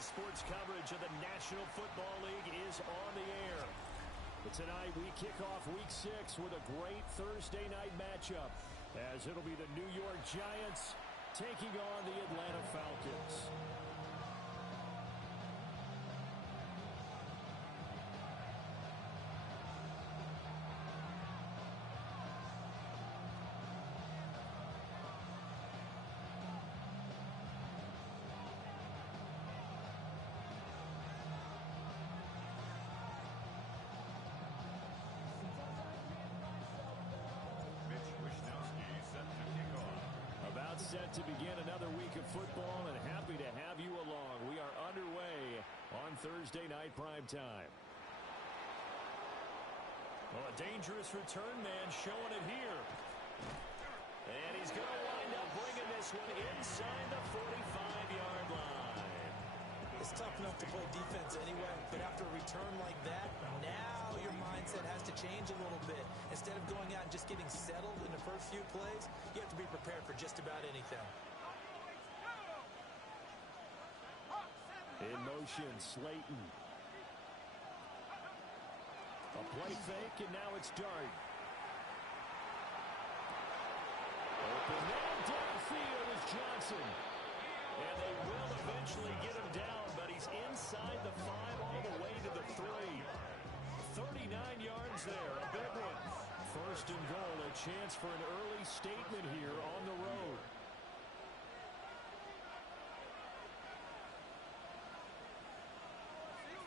Bcyd Sports coverage of the National Football League is on the air. But tonight we kick off Week 6 with a great Thursday night matchup, as it'll be the New York Giants taking on the Atlanta Falcons. Set to begin another week of football, and happy to have you along. We are underway on Thursday night primetime. Well, a dangerous return man showing it here. And he's going to wind up bringing this one inside the 45-yard line. It's tough enough to play defense anyway, but after a return like that, now your mindset has to change a little bit. Instead of going out and just getting settled in the first few plays, you have to be prepared for just about anything. In motion, Slayton. A play fake, and now it's Dart. Open man downfield is Johnson. And they will eventually get him down, but he's inside the 5 all the way to the 3. 39 yards there, a big one. First and goal, a chance for an early statement here on the road.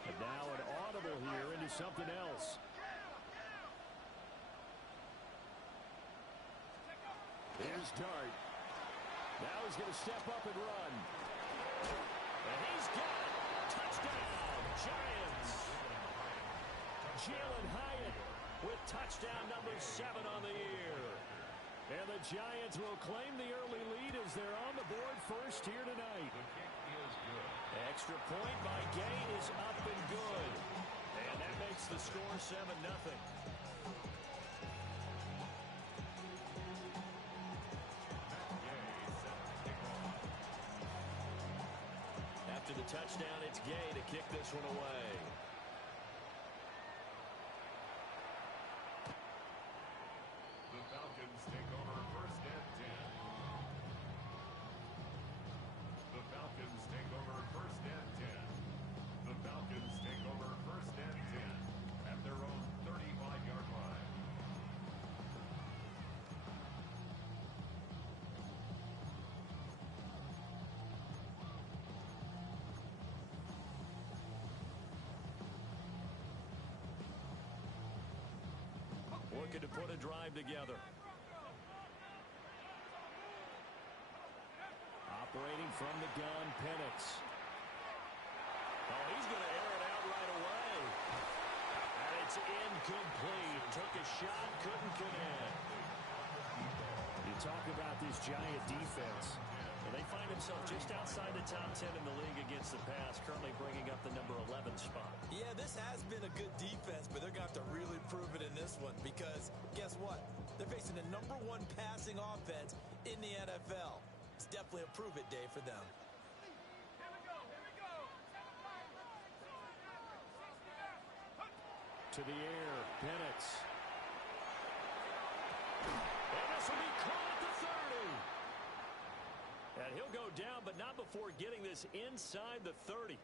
And now an audible here into something else. Here's Dart. Now he's going to step up and run. And he's got it. Touchdown, Giants. Jalen Hyatt with touchdown number 7 on the year. And the Giants will claim the early lead as they're on the board first here tonight. Extra point by Gay is up and good. And that makes the score 7-0. After the touchdown, it's Gay to kick this one away. The Falcons take over first and 10. The Falcons take over first and 10. The Falcons take over first and 10 at their own 35-yard line. Looking to put a drive together. Operating from the gun, Penix. Oh, he's going to air it out right away. And it's incomplete. Took a shot, couldn't connect. You talk about this Giant defense. Well, they find themselves just outside the top 10 in the league against the pass, currently bringing up the number 11 spot. Yeah, this has been a good defense, but they're going to have to really prove it in this one because guess what? They're facing the number 1 passing offense in the NFL. It's definitely a prove it day for them. To the air, Penix. And this will be caught at the 30. And he'll go down, but not before getting this inside the 30.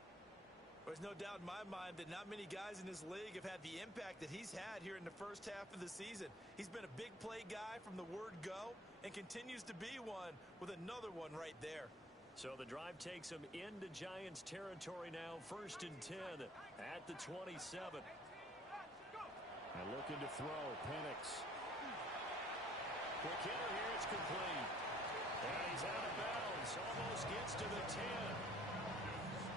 There's no doubt in my mind that not many guys in this league have had the impact that he's had here in the first half of the season. He's been a big play guy from the word go and continues to be one with another one right there. So the drive takes him into Giants territory now, first and 10 at the 27. And looking to throw, Penix. Quick hitter here, it's complete. And he's out of bounds, almost gets to the 10.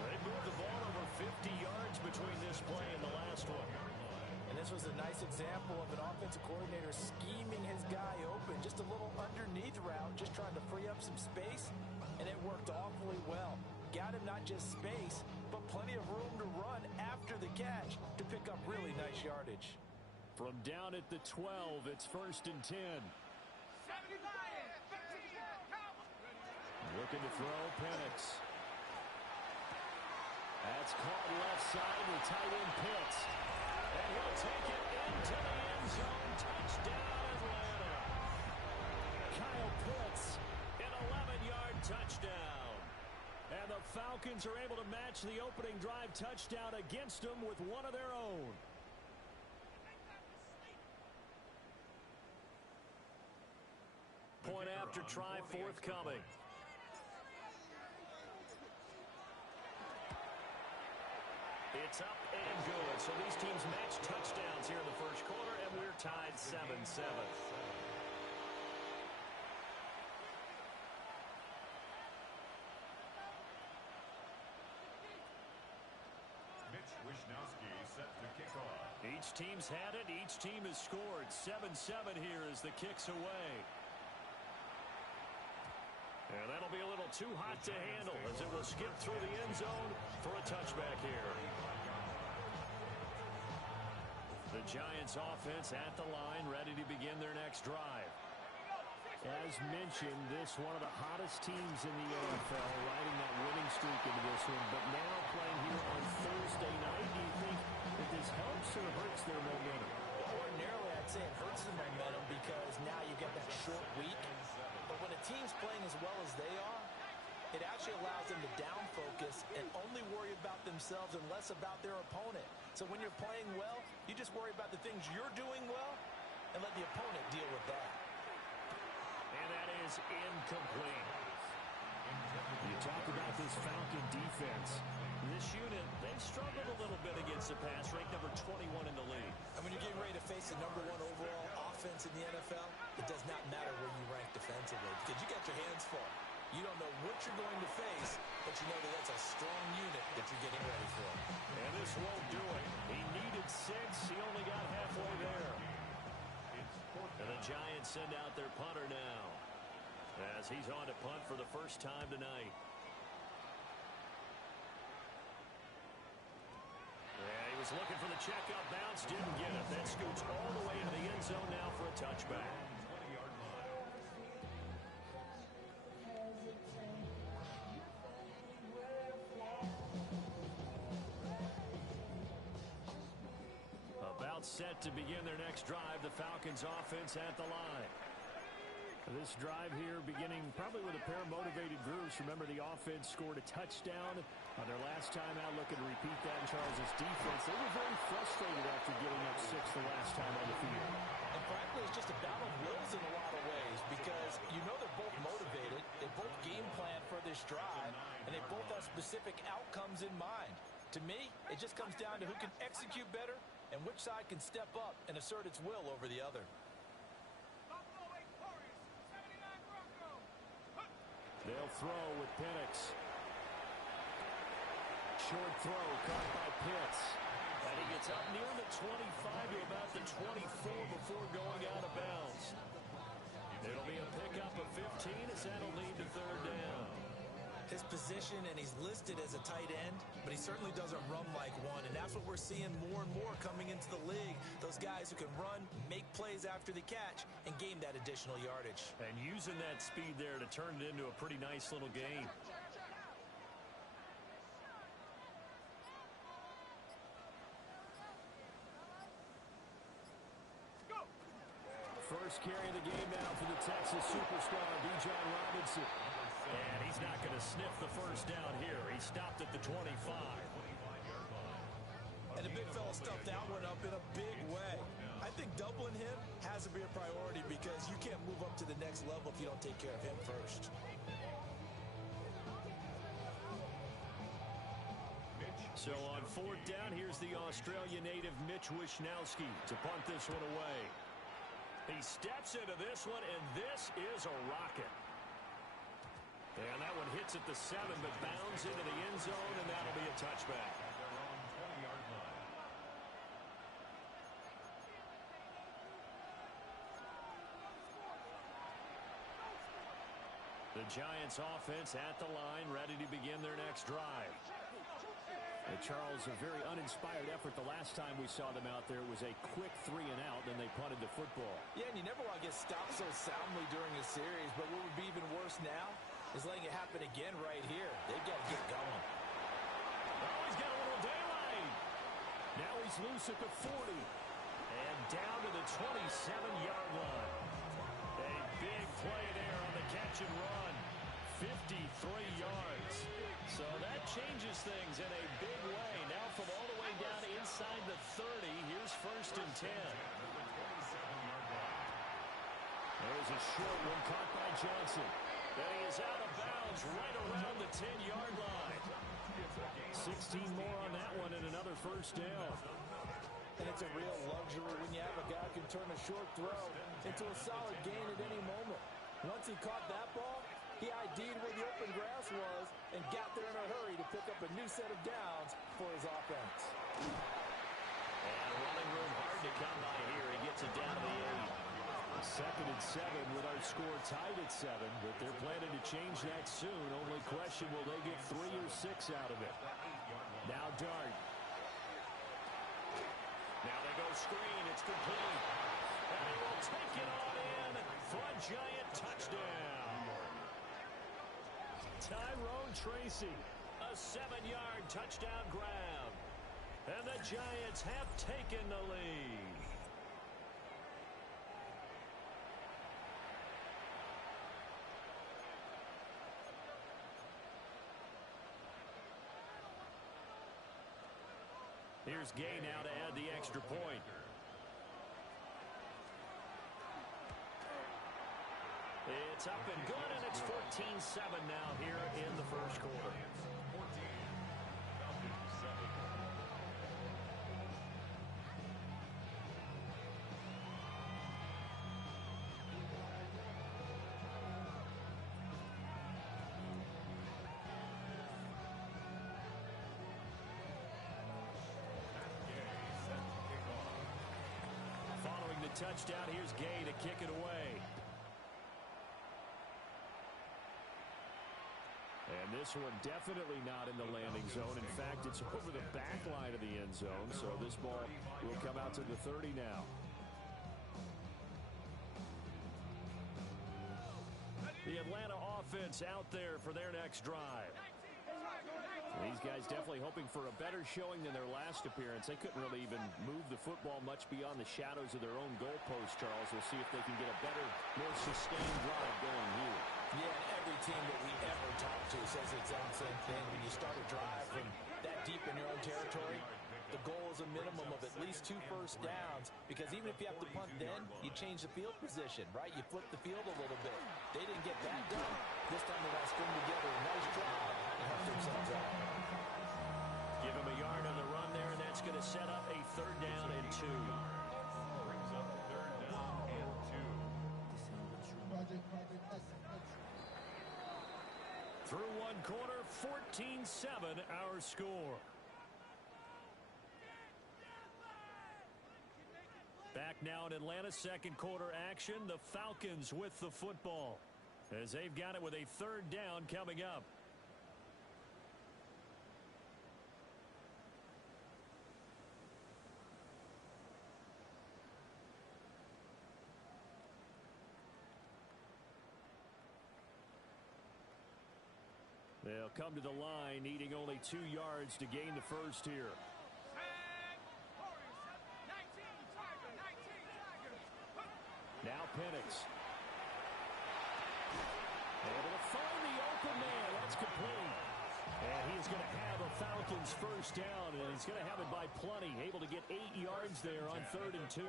They moved the ball over 50 yards between this play and the last one. And this was a nice example of an offensive coordinator scheming his guy open. Just a little underneath route, just trying to free up some space, and it worked awfully well. Got him not just space, but plenty of room to run after the catch to pick up really nice yardage. From down at the 12, it's first and 10. Looking to throw, Penix. That's caught left side with tight end Pitts. And he'll take it into the end zone. Touchdown, Atlanta. Kyle Pitts, an 11-yard touchdown. And the Falcons are able to match the opening drive touchdown against them with one of their own. Point after try forthcoming. It's up and good. So these teams match touchdowns here in the first quarter, and we're tied 7-7. Each team's had it. Each team has scored. 7-7 here as the kick's away. And that'll be a little too hot to handle as it will skip through the end zone for a touchback here. The Giants offense at the line, ready to begin their next drive. As mentioned, this one of the hottest teams in the NFL, riding that winning streak into this one, but now playing here on Thursday night. Do you think that this helps or hurts their momentum? Ordinarily, I'd say it hurts the momentum because now you get that short week. But when a team's playing as well as they are, it actually allows them to down focus and only worry about themselves and less about their opponent. So when you're playing well, you just worry about the things you're doing well and let the opponent deal with that. And that is incomplete. You talk about this Falcon defense. This unit, they've struggled a little bit against the pass, ranked number 21 in the league. And when you're getting ready to face the #1 overall offense in the NFL, it does not matter where you rank defensively because you got your hands full. You don't know what you're going to face, but you know that that's a strong unit that you're getting ready for. And this won't do it. He needed 6. He only got halfway there. And the Giants send out their punter now as he's on to punt for the first time tonight. Yeah, he was looking for the checkup bounce, didn't get it. That scoots all the way into the end zone now for a touchback. Set to begin their next drive. The Falcons offense at the line. This drive here beginning probably with a pair of motivated groups. Remember, the offense scored a touchdown on their last time out. Looking to repeat that in Charles' defense. They were very frustrated after getting up 6 the last time on the field. And frankly, it's just a battle of wills in a lot of ways because you know they're both motivated. They both game plan for this drive, and they both have specific outcomes in mind. To me, it just comes down to who can execute better and which side can step up and assert its will over the other. They'll throw with Penix. Short throw caught by Pitts. And he gets up near the 25 to about the 24 before going out of bounds. It'll be a pickup of 15 as that'll lead to third down. His position, and he's listed as a tight end, but he certainly doesn't run like one, and that's what we're seeing more and more coming into the league. Those guys who can run, make plays after the catch, and gain that additional yardage. And using that speed there to turn it into a pretty nice little game. First carry of the game now for the Texas superstar, Bcyd Robinson. And he's not going to sniff the first down here. He stopped at the 25. And the big fella stuffed that one up in a big way. I think doubling him has to be a priority because you can't move up to the next level if you don't take care of him first. So on fourth down, here's the Australian native Mitch Wishnowsky to punt this one away. He steps into this one, and this is a rocket. And that one hits at the 7, but bounds into the end zone, and that'll be a touchback. The Giants offense at the line, ready to begin their next drive. And Charles, a very uninspired effort the last time we saw them out there. It was a quick 3 and out, and they punted the football. Yeah, and you never want to get stopped so soundly during a series, but what would be even worse now is letting it happen again right here. They've got to get going. Oh, he's He's loose at the 40. And down to the 27-yard line. A big play there on the catch and run. 53 yards. So that changes things in a big way. Now from all the way down inside the 30, here's 1st and 10. There's a short one caught by Johnson. And he is out of bounds right around the 10-yard line. 16 more on that one and another 1st down. And it's a real luxury when you have a guy who can turn a short throw into a solid gain at any moment. Once he caught that ball, he ID'd where the open grass was and got there in a hurry to pick up a new set of downs for his offense. And running room hard to come by here. He gets it down to the 8. 2nd and 7 with our score tied at 7, but they're planning to change that soon. Only question, will they get 3 or 6 out of it? Now Dart. Now they go screen. It's complete. And they will take it on in for a giant touchdown. Tyrone Tracy, a 7-yard touchdown grab. And the Giants have taken the lead. Here's Gay now to add the extra point. It's up and good, and it's 14-7 now here in the 1st quarter. Following the touchdown, here's Gay to kick it away. And this one definitely not in the landing zone. In fact, it's over the back line of the end zone. So this ball will come out to the 30 now. The Atlanta offense out there for their next drive. These guys definitely hoping for a better showing than their last appearance. They couldn't really even move the football much beyond the shadows of their own goalpost, Charles. We'll see if they can get a better, more sustained drive going here. Yeah, and every team that we ever talk to says the exact same thing. When you start a drive from that deep in your own territory, the goal is a minimum of at least 2 first downs, because even if you have to punt then, you change the field position, right? You flip the field a little bit. They didn't get that done. This time they got to string together a nice drive and help themselves out. Give him a yard on the run there, and that's going to set up a 3rd down and 2. Brings up 3rd down and 2. Through 1 quarter, 14-7 our score. Back now in Atlanta, 2nd quarter action. The Falcons with the football as they've got it with a 3rd down coming up. They'll come to the line, needing only 2 yards to gain the 1st here. Now Penix. Able to find the open man. That's complete. And he's going to have a Falcons 1st down, and he's going to have it by plenty. Able to get 8 yards there on 3rd and 2.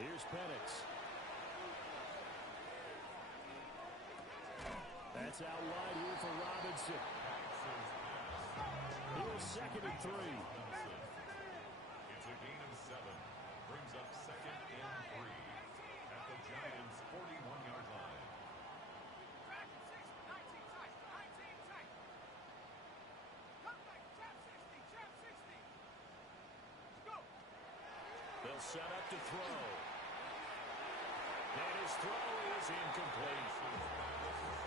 Here's Penix. That's out wide here for Robinson. Here's 2nd and 3. It's a gain of 7. Brings up 2nd and 3 at the Giants' 41-yard line. They'll set up to throw. And his throw is incomplete.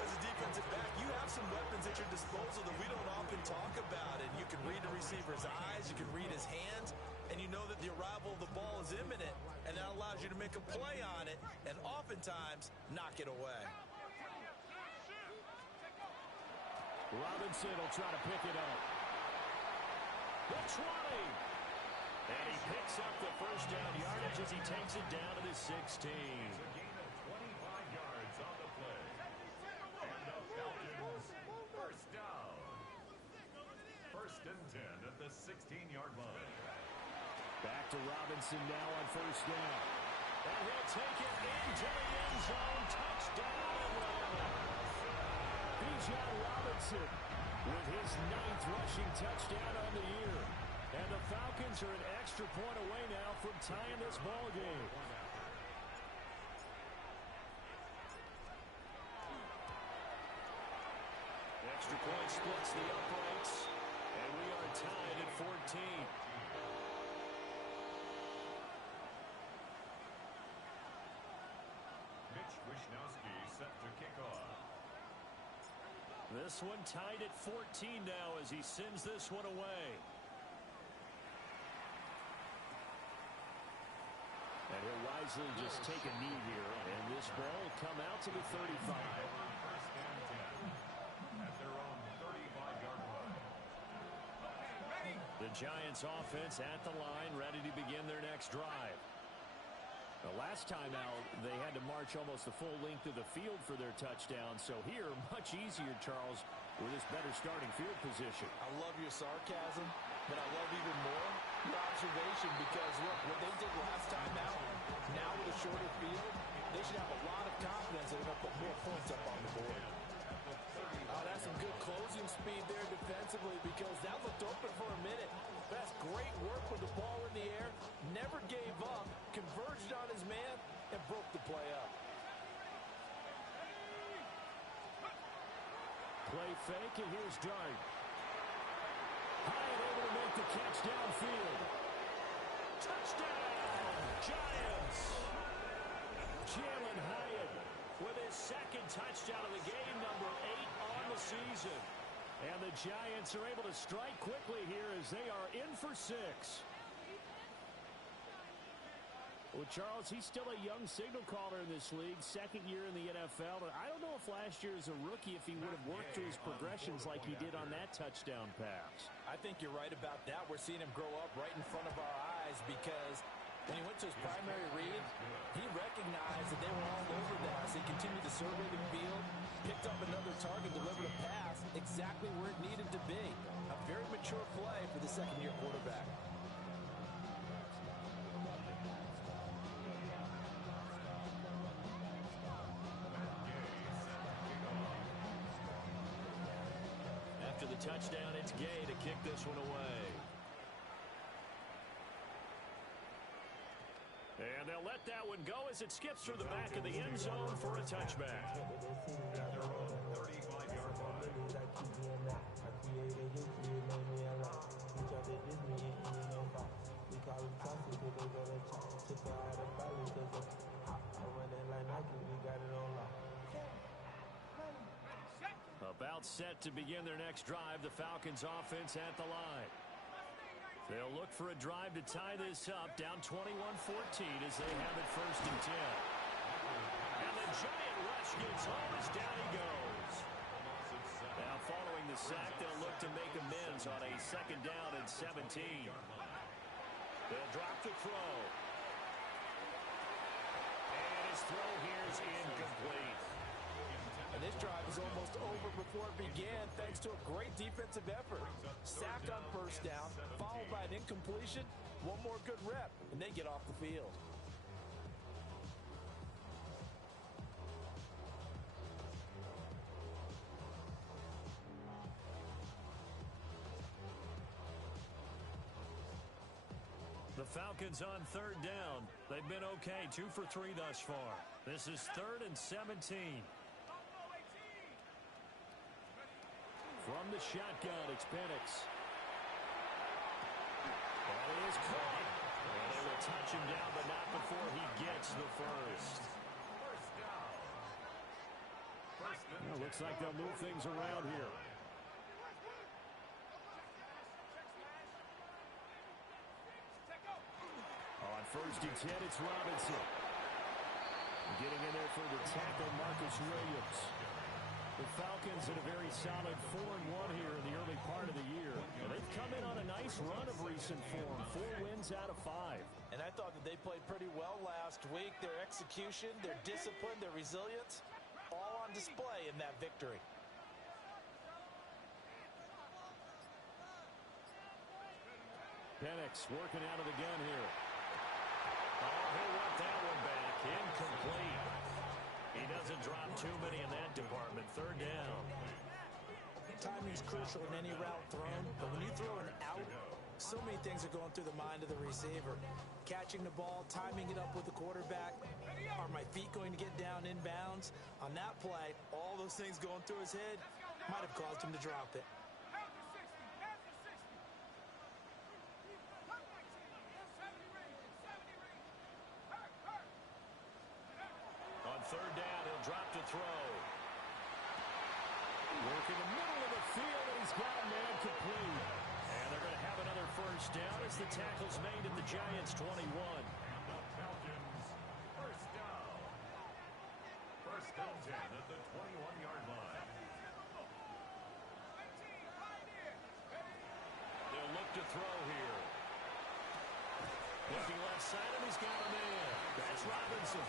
As a defensive back, you have some weapons at your disposal that we don't often talk about. And you can read the receiver's eyes, you can read his hands, and you know that the arrival of the ball is imminent, and that allows you to make a play on it and oftentimes knock it away. Robinson will try to pick it up. The 20. And he picks up the first down yardage as he takes it down to the 16. It's a gain of 25 yards on the play. And the Falcons first down. First and 10 at the 16-yard line. Back to Robinson now on first down. And he'll take it into the end zone. Touchdown, Atlanta. Bcyd Robinson with his 9th rushing touchdown on the year. And the Falcons are an extra point away now from tying this ball game. Extra point splits the uprights. And we are tied at 14. Set to kick off. This one tied at 14 now as he sends this one away. And he'll wisely just take a knee here, and this ball will come out to the 35. First and 10 at their own 35-yard line. The Giants offense at the line, ready to begin their next drive. The last time out, they had to march almost the full length of the field for their touchdown. So here, much easier, Charles, with this better starting field position. I love your sarcasm, but I love even more your observation because, look, what they did last time out, now with a shorter field, they should have a lot of confidence they're going to put more points up on the board. Oh, that's some good closing speed there defensively because that looked open for a minute. That's great work with the ball in the air. Never gave up, converged on his man, and broke the play up. Play fake, and here's Dart. Hyatt able to make the catch downfield. Touchdown, Giants! Jalen Hyatt with his second touchdown of the game, number 8 on the season. And the Giants are able to strike quickly here as they are in for 6. Well, Charles, he's still a young signal caller in this league, second year in the NFL. But I don't know if last year as a rookie, if he would have worked through his progressions like he did on that touchdown pass. I think you're right about that. We're seeing him grow up right in front of our eyes because when he went to his primary read, he recognized that they were all over that. So he continued to survey the field, picked up another target, delivered a pass exactly where it needed to be. A very mature play for the second-year quarterback. After the touchdown, it's Gay to kick this one away. And they'll let that one go as it skips through the back of the end zone for a touchback. At their own 35-yard line. About set to begin their next drive, the Falcons offense at the line. They'll look for a drive to tie this up, down 21-14 as they have it first and 10. And the giant rush gets home as down he goes. Now following the sack, they'll look to make amends on a second down and 17. They'll drop the throw. And his throw here is incomplete. And this drive is almost over before it began thanks to a great defensive effort. Sack on first down, followed by an incompletion, one more good rep, and they get off the field. The Falcons on third down. They've been okay, 2 for 3 thus far. This is 3rd and 17. From the shotgun, it's Penix. That is caught. And they will touch him down, but not before he gets the first. Well, looks like they'll move things around here. On first and 10, it's Robinson. Getting in there for the tackle, Marcus Williams. The Falcons Falcons in a very solid 4-1 here in the early part of the year. And they've come in on a nice run of recent form, 4 wins out of 5. And I thought that they played pretty well last week. Their execution, their discipline, their resilience, all on display in that victory. Penix working out of the gun here. Oh, he'll want that one back. Incomplete. He doesn't drop too many in that department. Third down. Timing is crucial in any route thrown, but when you throw an out, so many things are going through the mind of the receiver. Catching the ball, timing it up with the quarterback. Are my feet going to get down inbounds? On that play, all those things going through his head might have caused him to drop it. On third down, he'll drop to throw. Work in the middle of the field, and he's got a man complete. And they're going to have another first down as the tackle's made at the Giants' 21. The Falcons, first down. First and 10 at the 21-yard line. They'll look to throw here. Looking left side, and he's got a man. That's Robinson.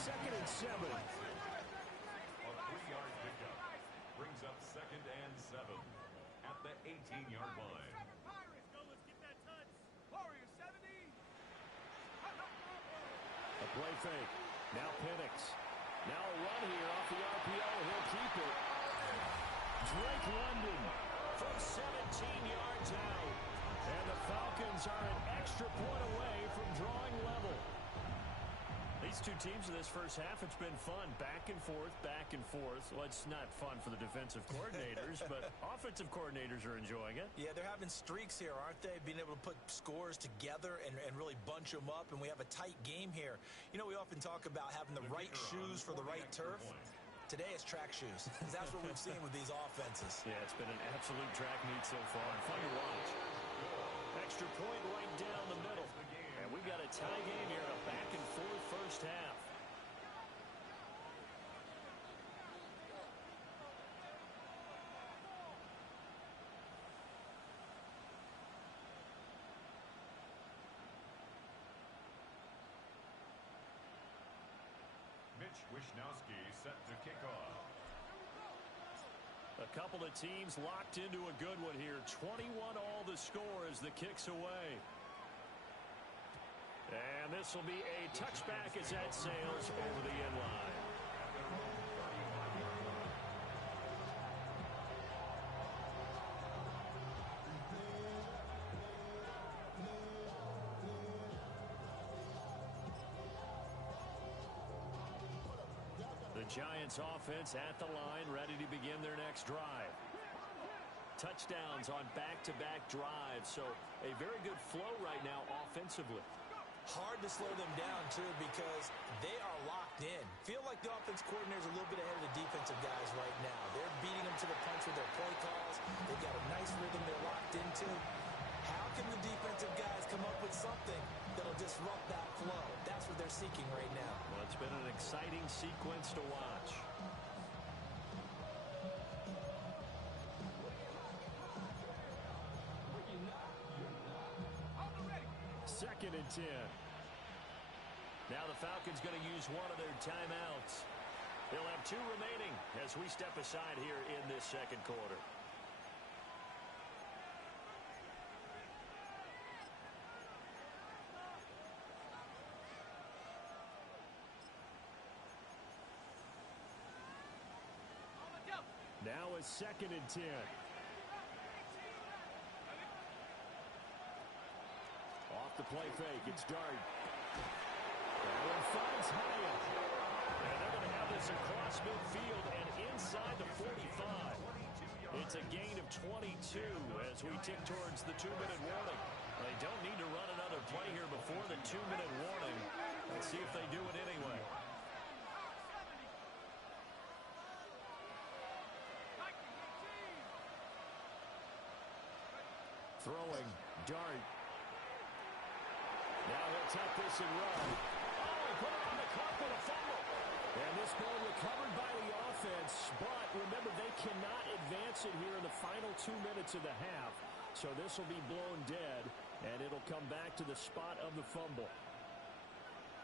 Second and 7. A 3-yard pickup brings up second and 7 at the 18-yard line. A play fake. Now Penix. Now a run here off the RPO. He'll keep it. Drake London from 17 yards out. And the Falcons are an extra point away from drawing level. These two teams in this first half, it's been fun. Back and forth, back and forth. Well, it's not fun for the defensive coordinators, but offensive coordinators are enjoying it. Yeah, they're having streaks here, aren't they? Being able to put scores together and really bunch them up, and we have a tight game here. You know, we often talk about having the right shoes for the right turf. Today it's track shoes. That's what we've seen with these offenses. Yeah, it's been an absolute track meet so far. And fun to watch. Extra point right down the middle. And we've got a tie game here, a back-and-forth first half. Mitch Wishnowsky set to kick off. A couple of teams locked into a good one here. 21 all the score as the kick's away. And this will be a touchback as that sails over the end line. The Giants offense at the line, ready to begin their next drive. Touchdowns on back-to-back drives, so a very good flow right now offensively. Hard to slow them down, too, because they are locked in. Feel like the offense coordinator's a little bit ahead of the defensive guys right now. They're beating them to the punch with their play calls. They've got a nice rhythm they're locked into. How can the defensive guys come up with something that'll disrupt that flow? That's what they're seeking right now. Well, it's been an exciting sequence to watch. Second and 10. Now the Falcons going to use one of their timeouts. They'll have 2 remaining as we step aside here in this second quarter. Now a second and 10. Off the play fake, it's Dart. That one finds Hyatt. And they're going to have this across midfield and inside the 45. It's a gain of 22 as we tick towards the 2-minute warning. They don't need to run another play here before the 2-minute warning. Let's see if they do it anyway. Throwing, Dart. Now he'll tuck this and run. Oh, he put it on the cup with a fumble. And this ball recovered by the offense, but remember, they cannot advance it here in the final 2 minutes of the half. So this will be blown dead, and it'll come back to the spot of the fumble.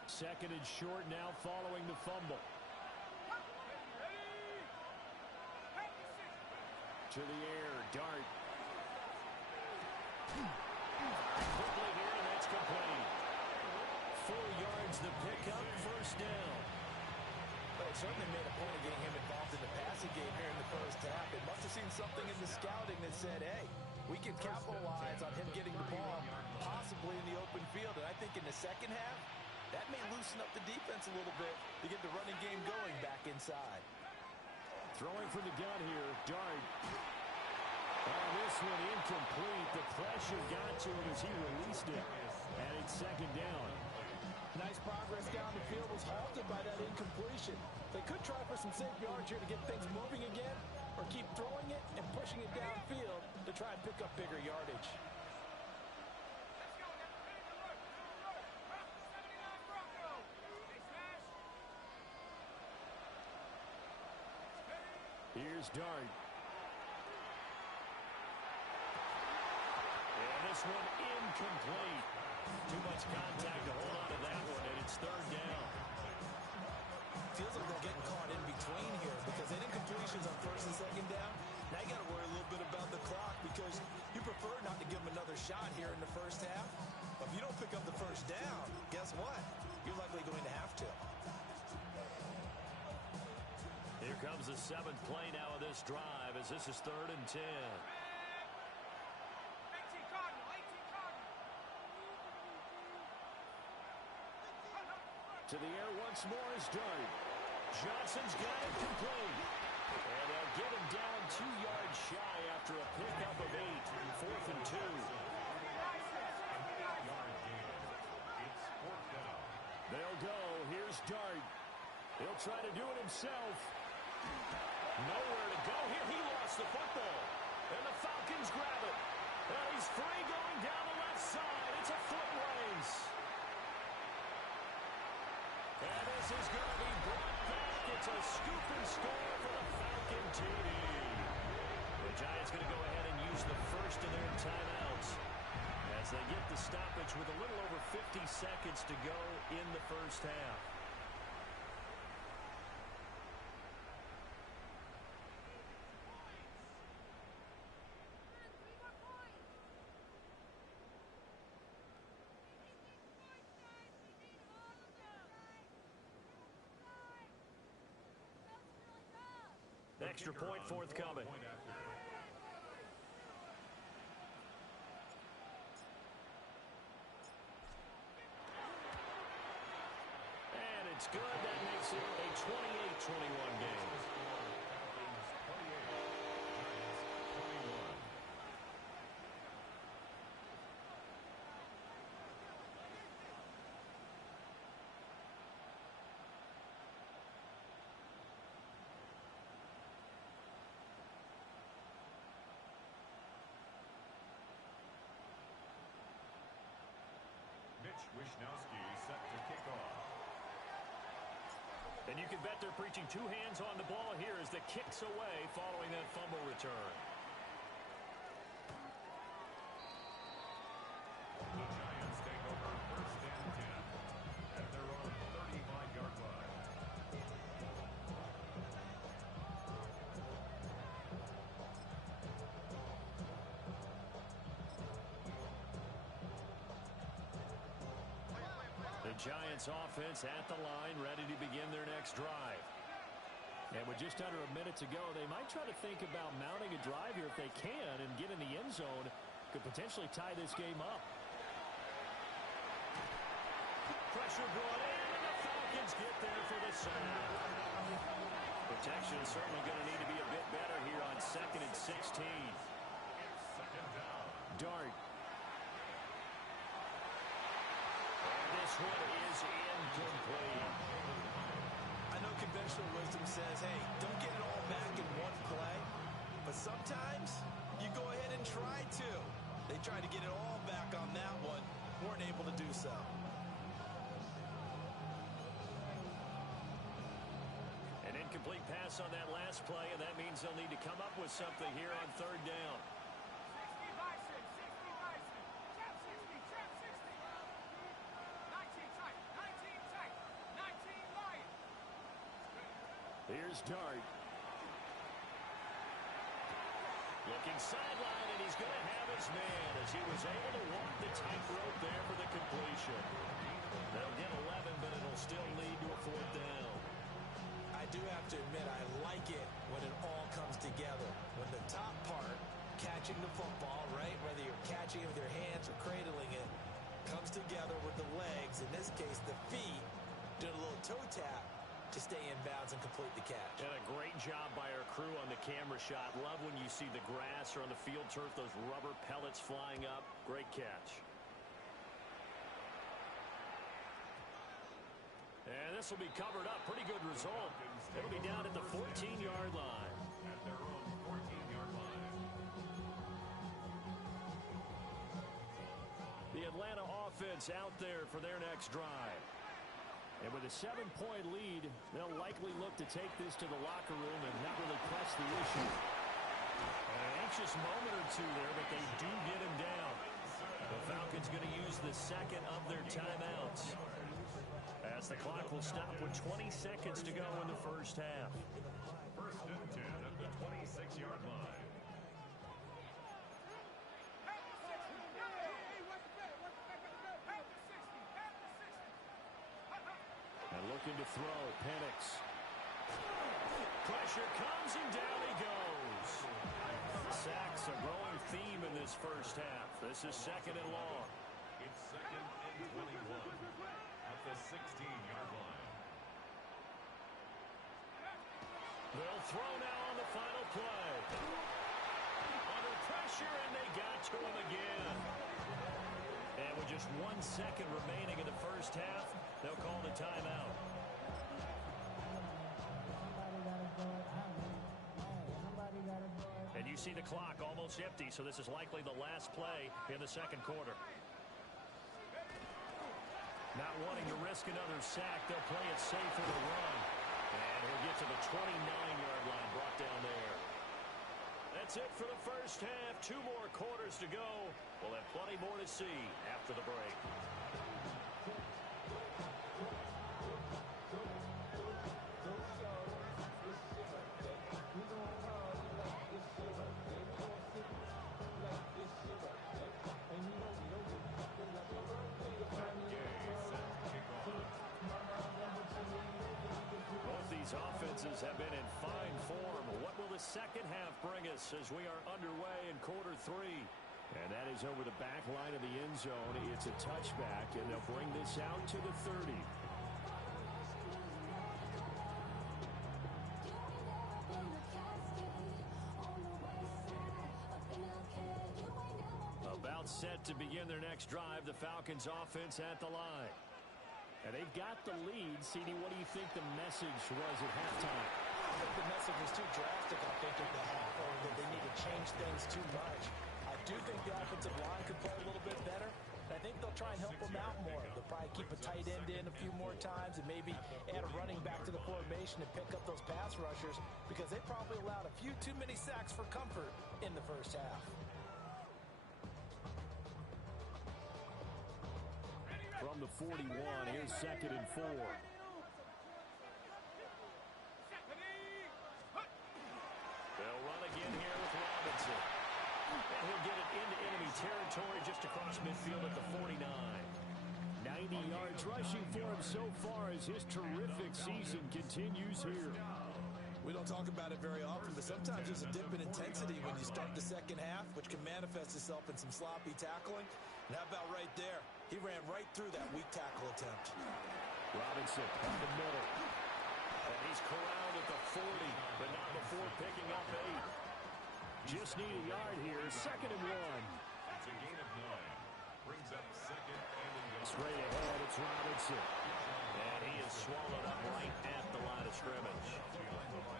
Second and short now following the fumble. To the air, Dart. Quickly here, and that's complete. 4 yards the pickup, first down. Well, it certainly made a point of getting him involved in the passing game here in the first half. It must have seen something in the scouting that said, hey, we can capitalize on him getting the ball, possibly in the open field. And I think in the second half, that may loosen up the defense a little bit to get the running game going back inside. Throwing from the gun here, Dart. Oh, this one incomplete. The pressure got to him as he released it. And it's second down. Nice progress down the field was halted by that incompletion. They could try for some safe yards here to get things moving again, or keep throwing it and pushing it downfield to try and pick up bigger yardage. Here's Dart. And this one incomplete. Too much contact to hold on to that one, and it's third down. Feels like they're getting caught in between here because they didn't incompletions on first and second down. Now you got to worry a little bit about the clock because you prefer not to give them another shot here in the first half. But if you don't pick up the first down, guess what? You're likely going to have to. Here comes the 7th play now of this drive as this is 3rd and 10. To the air once more is Dart. Johnson's got it complete. And they'll get him down 2 yards shy after a pickup of 8. 4th and 2. They'll go. Here's Dart. He'll try to do it himself. Nowhere to go here. He lost the football. And the Falcons grab it. And he's free going down the left side. It's a foot race. And this is going to be brought back. It's a scoop and score for the Falcon TD. The Giants going to go ahead and use the first of their timeouts as they get the stoppage with a little over 50 seconds to go in the first half. Extra point forthcoming. And it's good. That makes it a 28-21 game. Wisnowski set to kick off. And you can bet they're preaching 2 hands on the ball here as the kick's away following that fumble return. The Giants take over 1st and 10 at their own 35-yard line. Giants offense at the line, ready to begin their next drive. And with just under a minute to go, they might try to think about mounting a drive here if they can and get in the end zone. Could potentially tie this game up. Pressure brought in, and the Falcons get there for the sack. Protection is certainly going to need to be a bit better here on 2nd and 16. Second down. Dart. This one is incomplete. I know conventional wisdom says, hey, don't get it all back in one play. But sometimes you go ahead and try to. They tried to get it all back on that one. Weren't able to do so. An Incomplete pass on that last play, and that means they'll need to come up with something here on third down. Here's Dart. Looking sideline, and he's going to have his man as he was able to walk the tightrope there for the completion. They'll get 11, but it'll still lead to a fourth down. I do have to admit, I like it when it all comes together. When the top part, catching the football, right, whether you're catching it with your hands or cradling it, comes together with the legs, in this case the feet, doing a little toe tap to stay in bounds and complete the catch. And a great job by our crew on the camera shot. Love when you see the grass or on the field turf, those rubber pellets flying up. Great catch. And this will be covered up. Pretty good result. It'll be down at the 14-yard line. At their own 14-yard line. The Atlanta offense out there for their next drive. And with a 7-point lead, they'll likely look to take this to the locker room and not really press the issue. An anxious moment or two there, but they do get him down. The Falcons going to use the second of their timeouts, as the clock will stop with 20 seconds to go in the first half. First and 10 at the 26-yard line. And looking to throw, Penix. Pressure comes and down he goes. Sacks a growing theme in this first half. This is second and long. It's second and 21 at the 16-yard line. They'll throw now on the final play. Under pressure, and they got to him again. And with just 1 second remaining in the first half, they'll call the timeout. And you see the clock almost empty, so this is likely the last play in the second quarter. Not wanting to risk another sack, they'll play it safe for the run. And he'll get to the 29-yard line, brought down there. That's it for the first half. 2 more quarters to go. We'll have plenty more to see after the break. Both these offenses have been in fine form. What will the second half bring us as we are underway in quarter 3? And that is over the back line of the end zone. It's a touchback, and they'll bring this out to the 30. About set to begin their next drive, the Falcons offense at the line. And they've got the lead. CD, what do you think the message was at halftime? I think the message was too drastic, I think, at the half, or that they need to change things too much. I do think the offensive line could play a little bit better. I think they'll try and help them out more. They'll probably keep a tight end in a few more times and maybe add a running back to the formation and pick up those pass rushers, because they probably allowed a few too many sacks for comfort in the first half. From the 41, here's second and 4. They'll run again here with Robinson. And he'll get it into enemy territory just across midfield at the 49. 90 yards rushing for him so far as his terrific season continues here. We don't talk about it very often, but sometimes there's a dip in intensity when you start the second half, which can manifest itself in some sloppy tackling. And how about right there? He ran right through that weak tackle attempt. Robinson up the middle. And he's corralled at the 40, but not before picking up 8. Just need a yard here. Second and 1. It's a gain of 9. Brings up second and goal. Straight ahead, it's Robinson. And he is swallowed up right at the line of scrimmage.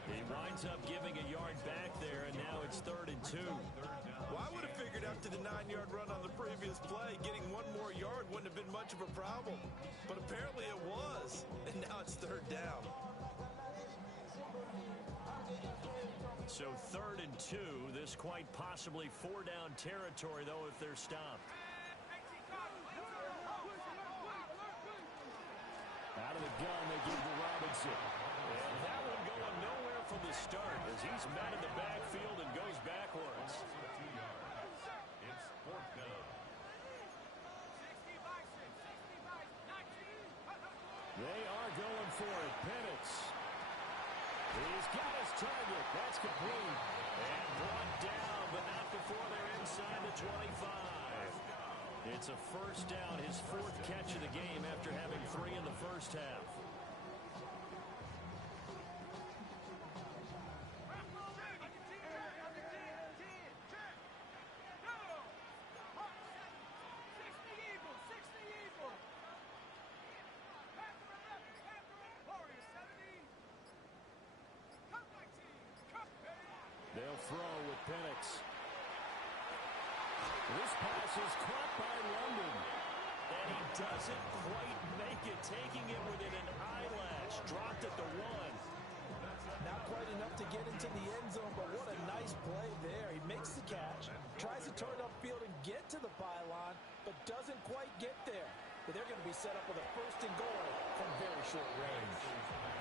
He winds up giving a yard back there, and now it's 3rd and 2. Well, I would have figured after the 9-yard run on the previous play, getting 1 more yard wouldn't have been much of a problem. But apparently it was, and now it's 3rd down. So 3rd and 2. This quite possibly 4-down territory, though, if they're stopped. Out of the gun, they give to Robinson. And that one going nowhere from the start as he's met in the backfield and goes backwards. It's 4th down. They are going for it. Penix. He's got his target. That's complete. And brought down, but not before they're inside the 25. It's a first down, his 4th catch of the game after having 3 in the first half. They'll throw with Penix. This pass is caught by London. And he doesn't quite make it, taking it within an eyelash. Dropped at the 1. Not quite enough to get into the end zone, but what a nice play there. He makes the catch, tries to turn upfield and get to the pylon, but doesn't quite get there. But they're going to be set up with a 1st and goal from very short range.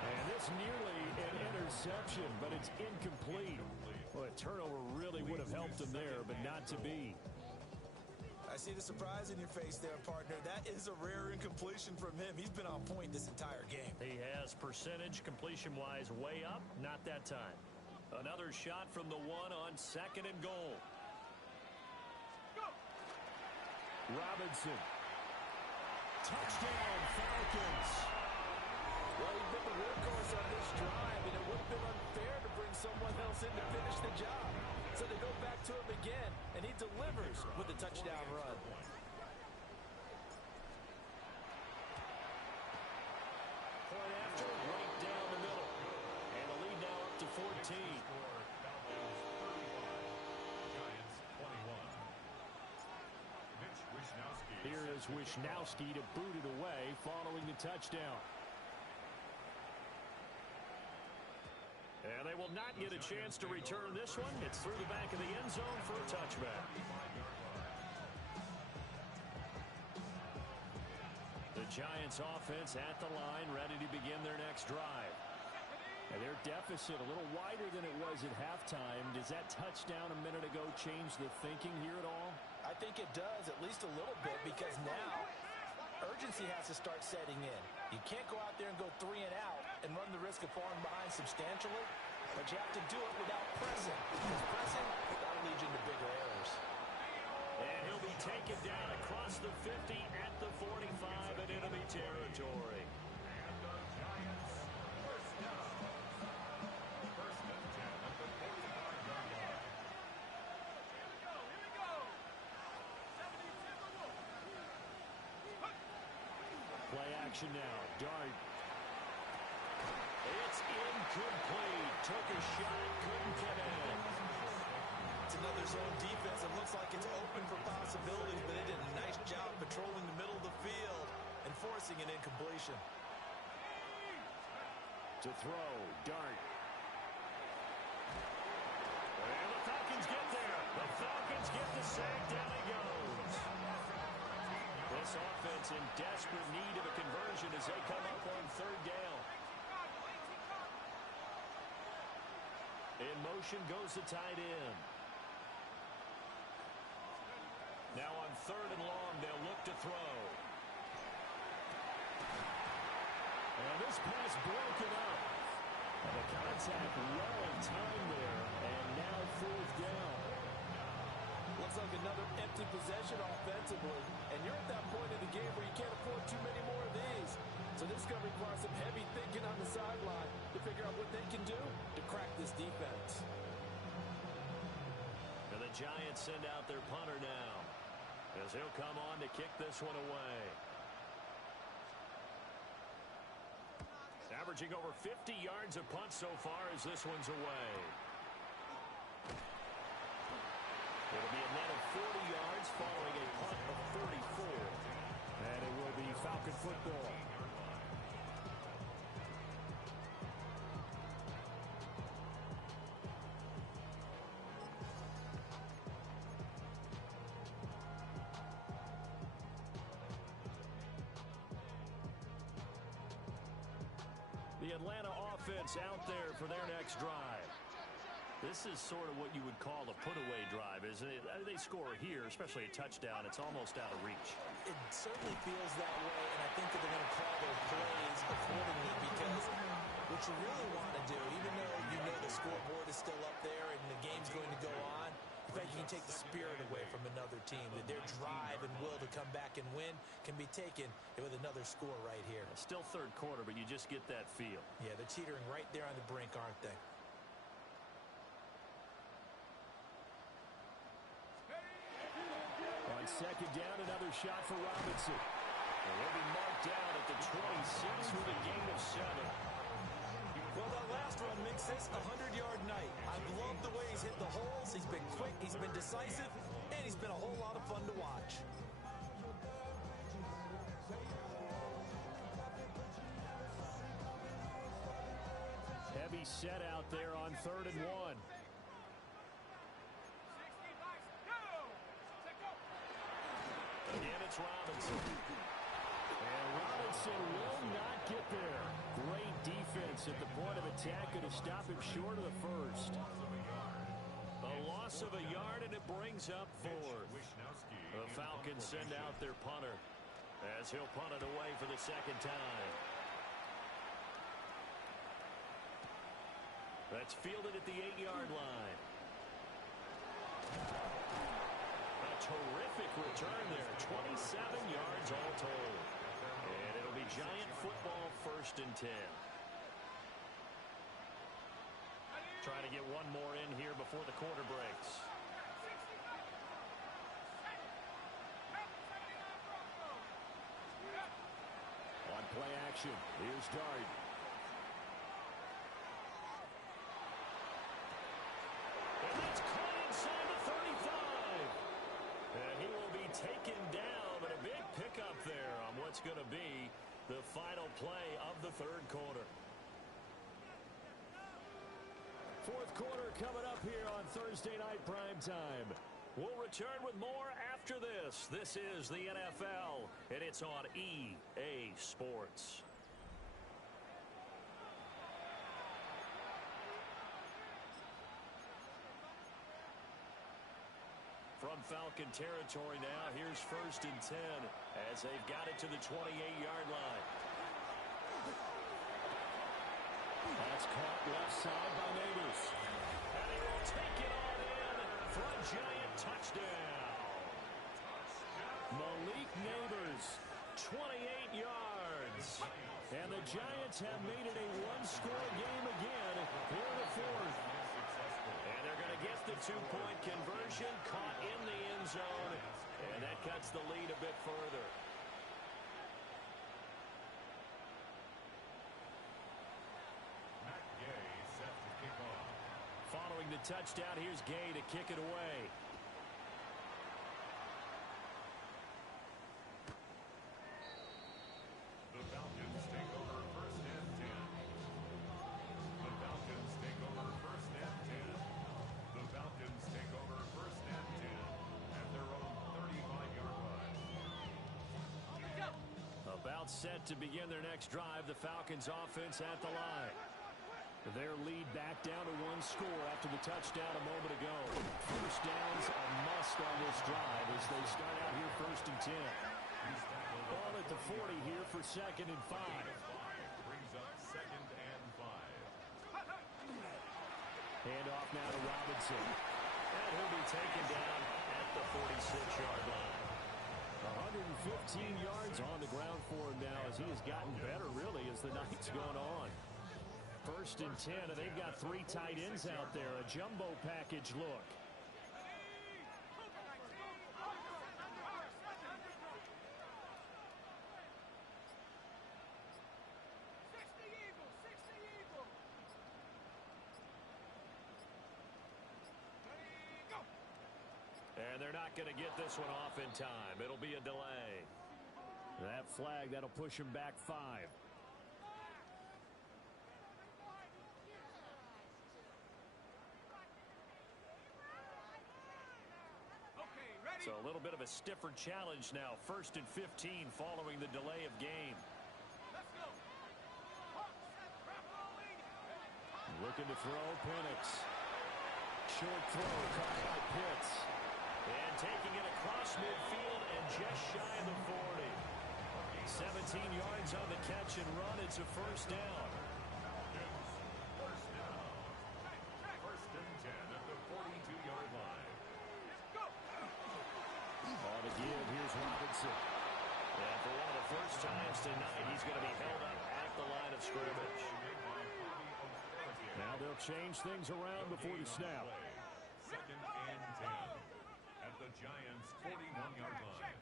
And this nearly an interception, but it's incomplete. Well, a turnover really would have helped him there, but not to be. I see the surprise in your face there, partner. That is a rare incompletion from him. He's been on point this entire game. He has percentage completion-wise way up, not that time. Another shot from the 1 on 2nd and goal. Robinson. Touchdown, Falcons. Well, he's been the workhorse on this drive, and it would have been unfair to bring someone else in to finish the job. So they go back to him again, and he delivers with a touchdown run. Point after, right down the middle. And the lead now up to 14. Here is Wishnowski to boot it away following the touchdown. And they will not get a chance to return this one. It's through the back of the end zone for a touchback. The Giants offense at the line, ready to begin their next drive. And their deficit a little wider than it was at halftime. Does that touchdown a minute ago change the thinking here at all? I think it does, at least a little bit, because now urgency has to start setting in. You can't go out there and go 3 and out and run the risk of falling behind substantially, but you have to do it without pressing, because pressing, that'll lead you into bigger errors. And he'll be taken down across the 50 at the 45 in enemy territory. Play action now. Dart. It's incomplete. Took a shot. Couldn't connect. It's another zone defense. It looks like it's open for possibilities, but they did a nice job patrolling the middle of the field and forcing an incompletion. To throw. Dart. And the Falcons get there. The Falcons get the sack. Down he goes. This offense in desperate need of a conversion as they come up on 3rd down. In motion goes the tight end. Now on 3rd and long, they'll look to throw. And this pass broken up. And the contact well in time there. And now 4th down. Looks like another empty possession offensively, and you're at that point in the game where you can't afford too many more of these. So this is going to require some heavy thinking on the sideline to figure out what they can do to crack this defense. And the Giants send out their punter now, as he'll come on to kick this one away. Averaging over 50 yards a punt so far as this one's away. It'll be a net of 40 yards following a punt of 44. And it will be Falcon football. The Atlanta offense out there for their next drive. This is sort of what you would call a put-away drive, isn't it? They score here, especially a touchdown. It's almost out of reach. It certainly feels that way, and I think that they're going to call their plays accordingly because what you really want to do, even though you know the scoreboard is still up there and the game's going to go on, in fact, you can take the spirit away from another team. That their drive and will to come back and win can be taken with another score right here. Still third quarter, but you just get that feel. Yeah, they're teetering right there on the brink, aren't they? On second down, another shot for Robinson. And he'll be marked down at the 26 with a gain of 7. Well, that last run makes this a 100-yard night. I've loved the way he's hit the holes. He's been quick, he's been decisive, and he's been a whole lot of fun to watch. Heavy set out there on 3rd and 1. Again, it's Robinson. And Robinson will not get there. Great defense at the point of attack, and to stop him short of the first. A loss of a yard, and it brings up 4th. The Falcons send out their punter as he'll punt it away for the second time. That's fielded at the 8-yard line. A terrific return there. 27 yards all told. And it'll be Giant football 1st and 10. Trying to get one more in here before the quarter breaks. On play action, here's Dart. And that's caught inside the 35. And he will be taken down, but a big pickup there on what's going to be the final play of the 3rd quarter. 4th quarter coming up here on Thursday night primetime. We'll return with more after this. This is the NFL, and it's on EA Sports. From Falcon territory now, here's 1st and 10 as they've got it to the 28-yard line. That's caught left side by Neighbors. And he will take it on in for a Giant touchdown. Malik Neighbors, 28 yards. And the Giants have made it a one-score game again here in the 4th. And they're going to get the 2-point conversion, caught in the end zone, and that cuts the lead a bit further. Following the touchdown, here's Gay to kick it away. The Falcons take over 1st and 10. The Falcons take over 1st and 10. The Falcons take over 1st and 10 at their own 35-yard line. About set to begin their next drive, the Falcons offense at the line. Their lead back down to 1 score after the touchdown a moment ago. First down's a must on this drive as they start out here 1st and 10. Ball at the 40 here for 2nd and 5. Brings up 2nd and 5. Hand off now to Robinson. And he'll be taken down at the 46-yard line. 115 yards on the ground for him now as he has gotten better really as the night's gone on. 1st and 10, and they've got 3 tight ends out there. A jumbo package look. And they're not going to get this one off in time. It'll be a delay. That flag, that'll push him back 5. So a little bit of a stiffer challenge now. 1st and 15 following the delay of game. Looking to throw, Penix. Short throw, caught by Pitts. And taking it across midfield and just shy of the 40. 17 yards on the catch and run. It's a first down. First down. First and 10 at the 42-yard line. On the give, here's Robinson. And for one of the first times tonight, he's going to be held up at the line of scrimmage. Now they'll change things around before the snap. Second and 10 at the Giants' 41-yard line.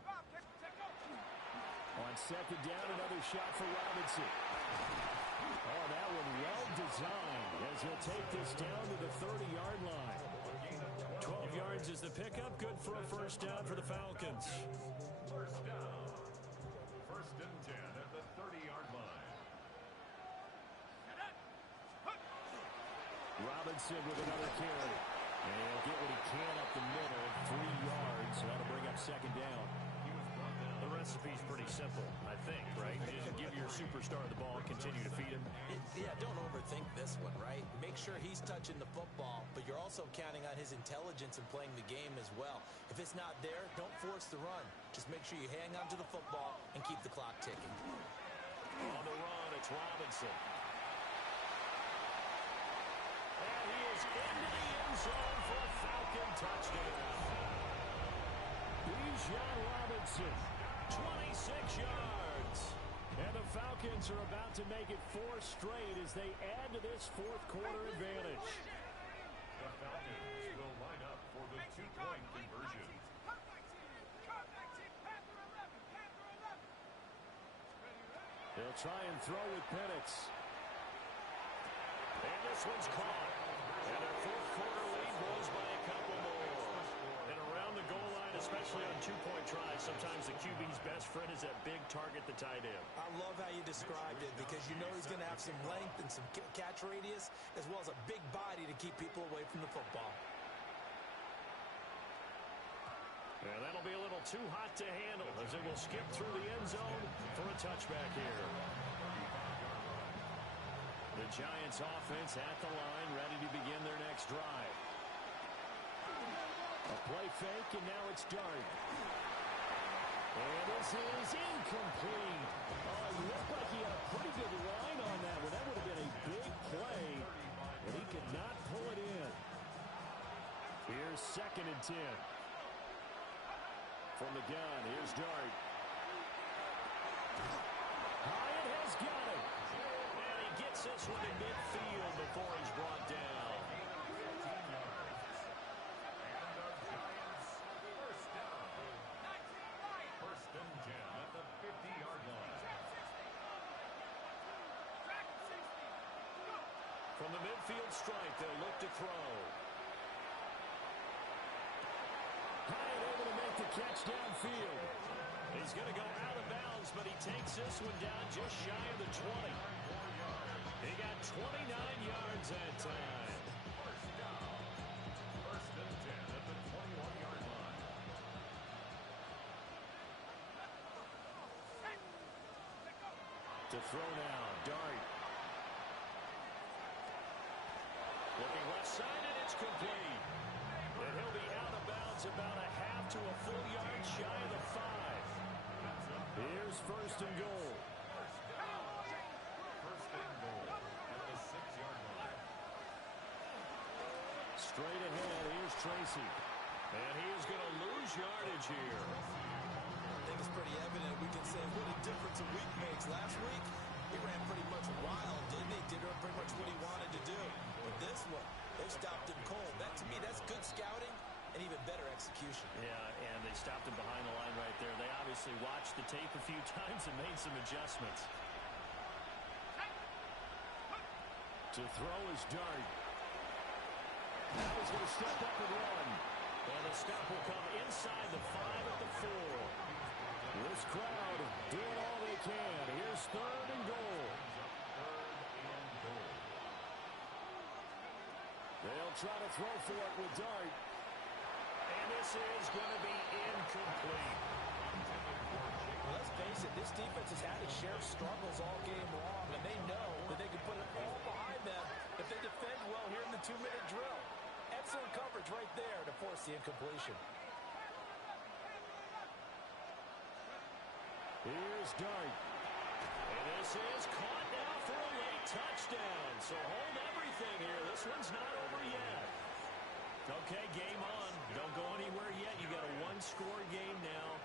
On second down, another shot for Robinson. Oh, that one well designed as he'll take this down to the 30-yard line. 12 yards is the pickup. Good for a first down for the Falcons. First down. First and 10 at the 30-yard line. Robinson with another carry. And he'll get what he can up the middle. 3 yards. So that'll bring up second down. The recipe's pretty simple, I think, right? Just give your superstar the ball and continue to feed him. Yeah, don't overthink this one, right? Make sure he's touching the football, but you're also counting on his intelligence in playing the game as well. If it's not there, don't force the run. Just make sure you hang on to the football and keep the clock ticking. On the run, it's Robinson. And he is into the end zone for a Falcon touchdown. Bcyd Robinson, 26 yards. And the Falcons are about to make it 4 straight as they add to this fourth quarter advantage. The Falcons will line up for the 2-point conversion. They'll try and throw with Penix. And this one's caught. And their fourth quarter lead grows by a couple more. And around the goal line, especially on 2-point tries, sometimes the QB's best friend is that big target, the tight end. I love how you described it because you know he's going to have some length and some catch radius as well as a big body to keep people away from the football. And that'll be a little too hot to handle as it will skip through the end zone for a touchback here. The Giants offense at the line, ready to begin their next drive. A play fake, and now it's Dart. And this is incomplete. Oh, it looked like he had a pretty good line on that one. That would have been a big play, but he could not pull it in. Here's second and 10. From the gun, here's Dart. Hyatt has got it. And he gets this one in midfield before he's brought down. First and 10 at the 50-yard line. From the midfield strike, they'll look to throw. Hyatt able to make the catch downfield. He's going to go out of bounds, but he takes this one down just shy of the 20. He got 29 yards that time. First down. First and 10 at the 21-yard line. To throw now, Dart. Looking left side, and it's complete. And he'll be out of bounds about a half to a full yard shy of the 5. Here's first and goal. First and goal at the 6-yard line. Straight ahead, here's Tracy. And he is going to lose yardage here. I think it's pretty evident. We can say what a difference a week makes. Last week, he ran pretty much wild, didn't he? Did pretty much what he wanted to do. But this one, they stopped him cold. That, to me, that's good scouting and even better execution. Yeah, and they stopped him behind the line right there. They obviously watched the tape a few times and made some adjustments. To throw is Dart. Now he's going to step up and run. And the stop will come inside the 5 at the 4. This crowd doing all they can. Here's third and goal. They'll try to throw for it with Dart. And this is going to be incomplete. Well, let's face it, this defense has had its share of struggles all game long, and they know that they can put it all behind them if they defend well here in the 2-minute drill. Excellent coverage right there to force the incompletion. Here's Dart. And this is caught now for a late touchdown. So hold everything here. This one's not over yet. Okay, game on. Don't go anywhere yet. You got a one-score game now.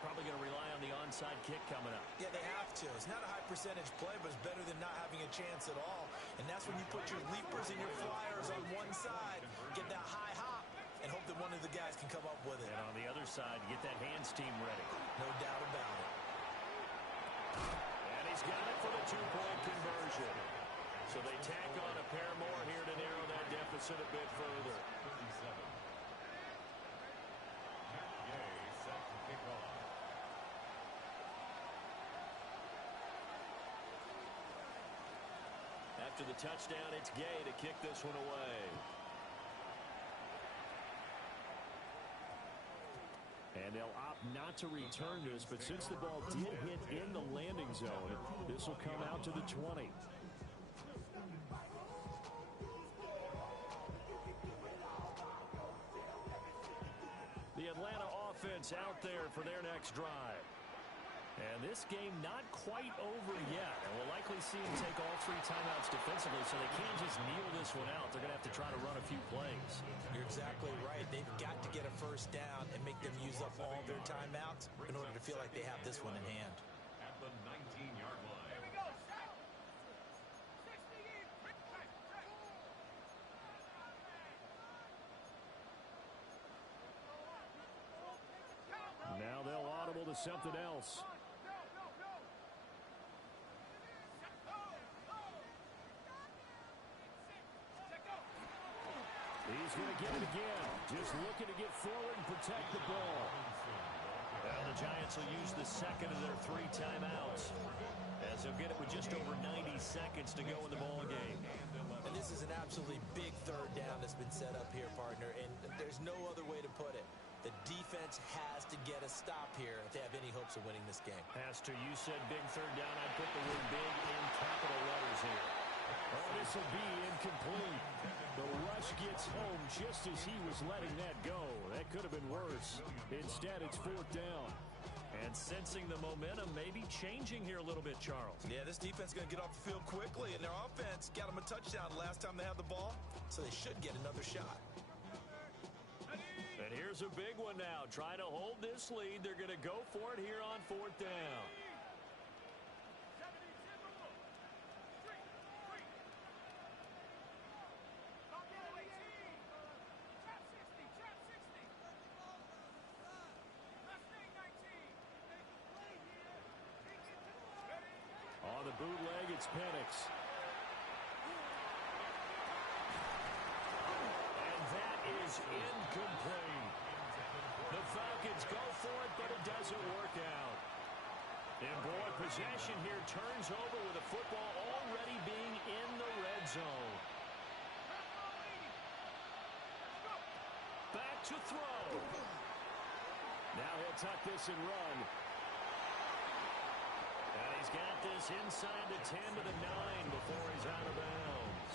Probably going to rely on the onside kick coming up. Yeah, they have to. It's not a high percentage play, but it's better than not having a chance at all. And that's when you put your leapers and your flyers on one side, get that high hop, and hope that one of the guys can come up with it. And on the other side, get that hands team ready. No doubt about it. And he's got it for the two-point conversion. So they tack on a pair more here to narrow that deficit a bit further. 37. Gay set to kick off. After the touchdown, it's Gay to kick this one away. And they'll opt not to return this, but since the ball did hit in the landing zone, this will come out to the 20. The Atlanta offense out there for their next drive. And this game not quite over yet. And we'll likely see them take all 3 timeouts defensively, so they can't just kneel this one out. They're going to have to try to run a few plays. You're exactly right. They've got to get a first down and make them use up all their timeouts in order to feel like they have this one in hand. At the 19-yard line. Here we go. Now they'll audible to something else. He's going to get it again. Just looking to get forward and protect the ball. Well, the Giants will use the second of their 3 timeouts, as they'll get it with just over 90 seconds to go in the ball game. And this is an absolutely big third down that's been set up here, partner, and there's no other way to put it. The defense has to get a stop here if they have any hopes of winning this game. Pastor, you said big third down. I'd put the word big in capital letters here. Oh, this will be incomplete. The rush gets home just as he was letting that go. That could have been worse. Instead, it's 4th down. And sensing the momentum maybe changing here a little bit, Charles. Yeah, this defense is going to get off the field quickly, and their offense got them a touchdown last time they had the ball, so they should get another shot. And here's a big one now. Trying to hold this lead. They're going to go for it here on 4th down. On the bootleg, it's Penix. And that is incomplete. The Falcons go for it, but it doesn't work out. And boy, possession here turns over with the football already being in the red zone. Back to throw. Now he'll tuck this and run. And he's got this inside the 10 to the 9 before he's out of bounds.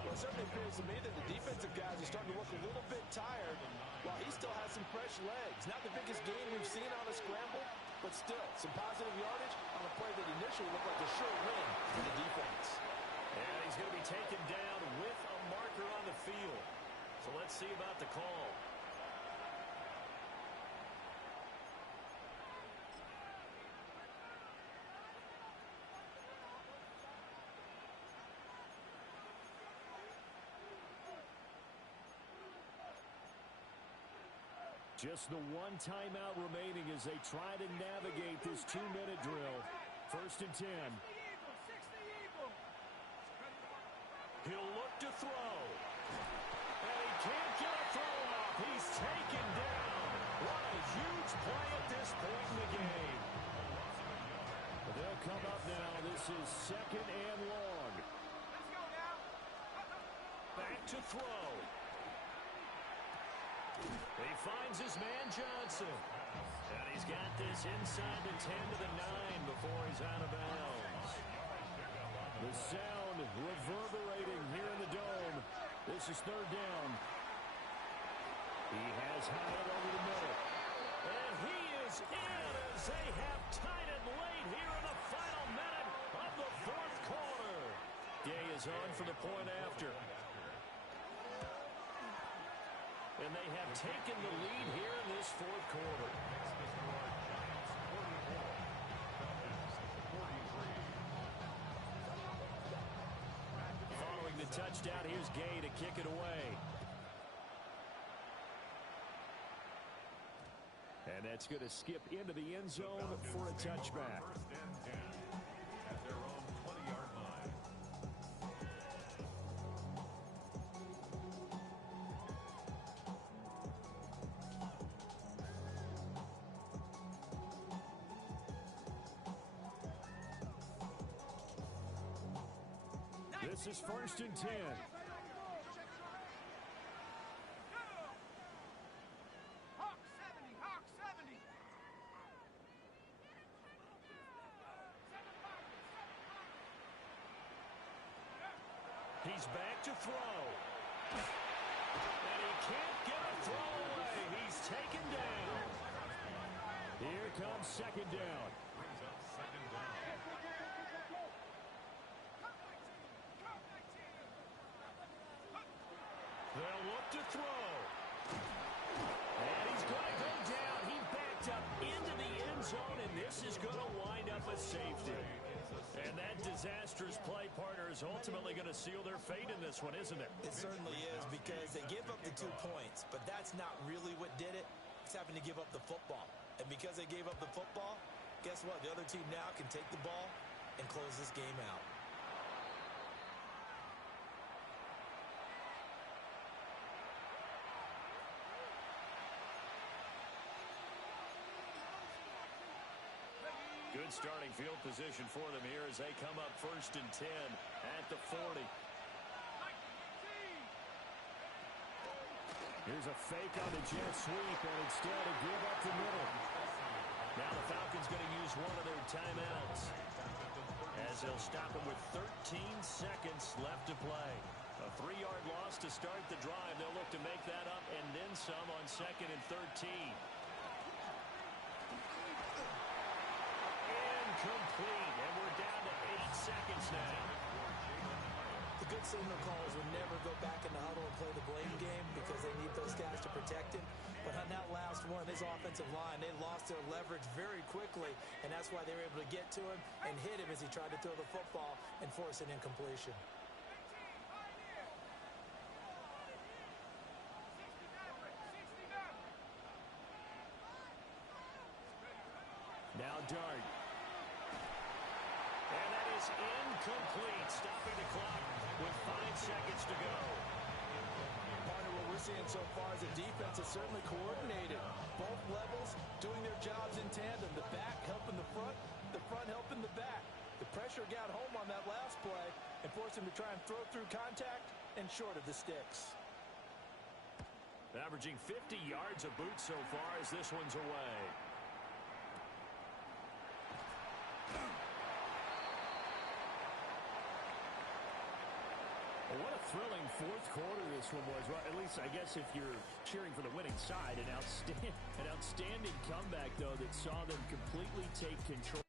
Well, it certainly appears to me that the defensive guys are starting to look a little bit tired while he still has some fresh legs. Not the biggest gain we've seen on a scramble, but still some positive yardage on a play that initially looked like a sure win for the defense. And he's going to be taken down with a marker on the field. So let's see about the call. Just the 1 timeout remaining as they try to navigate this 2-minute drill. 1st and 10. He'll look to throw. And he can't get a throw off. He's taken down. What a huge play at this point in the game. But they'll come up now. This is 2nd and long. Back to throw. He finds his man Johnson. And he's got this inside the 10 to the 9 before he's out of bounds. The sound reverberating here in the dome. This is third down. He has Hyatt over the middle. And he is in as they have tied it late here in the final minute of the fourth quarter. Gay is on for the point after. And they have taken the lead here in this fourth quarter. Following the touchdown, here's Gay to kick it away. And that's going to skip into the end zone for a touchback. First and 10 at their own 20-yard line. This is first and 10. He's back to throw. And he can't get a throw away. He's taken down. Here comes second down. Brings up second down. They'll look to throw. And he's going to go down. He backed up into the end zone, and this is going to wind up a safety. And that disastrous play partner is ultimately going to seal their fate in this one, isn't it? It certainly is, because they gave up the 2 points, but that's not really what did it. It's having to give up the football. And because they gave up the football, guess what? The other team now can take the ball and close this game out. Good starting field position for them here as they come up first and 10 at the 40. Here's a fake on the jet sweep, and instead a give up the middle. Now the Falcons going to use one of their timeouts as they'll stop it with 13 seconds left to play. A 3-yard loss to start the drive. They'll look to make that up and then some on second and 13. Complete, and we're down to 8 seconds now. The good signal callers would never go back in the huddle and play the blame game because they need those guys to protect him. But on that last one, his offensive line, they lost their leverage very quickly, and that's why they were able to get to him and hit him as he tried to throw the football and force an incompletion. Now Dart. And that is incomplete, stopping the clock with 5 seconds to go. Partner, what we're seeing so far is the defense is certainly coordinated. Both levels doing their jobs in tandem. The back helping the front helping the back. The pressure got home on that last play and forced him to try and throw through contact and short of the sticks. Averaging 50 yards a boot so far as this one's away. What a thrilling fourth quarter this one was. Well, at least, I guess, if you're cheering for the winning side, an outstanding comeback, though, that saw them completely take control.